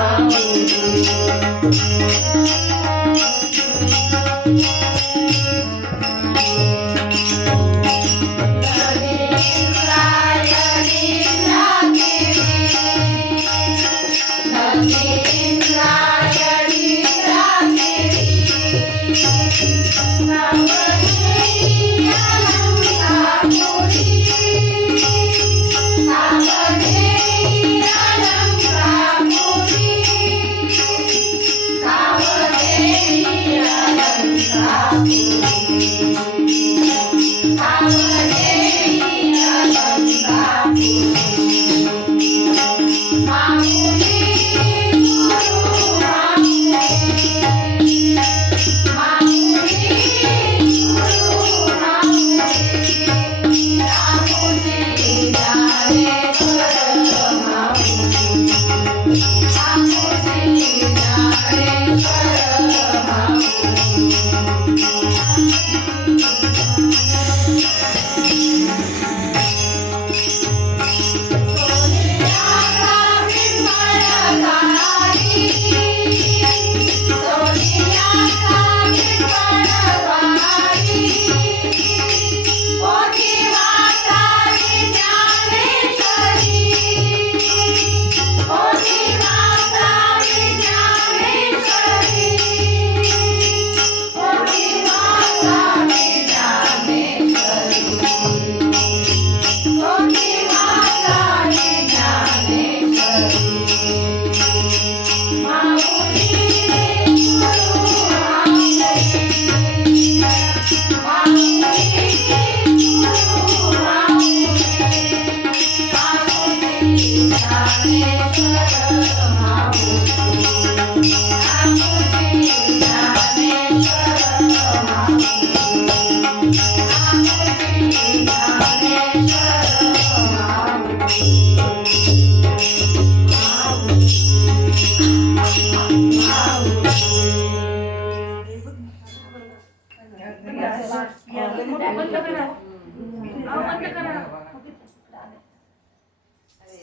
Thank you. sorry. बंद करा. बंद करा.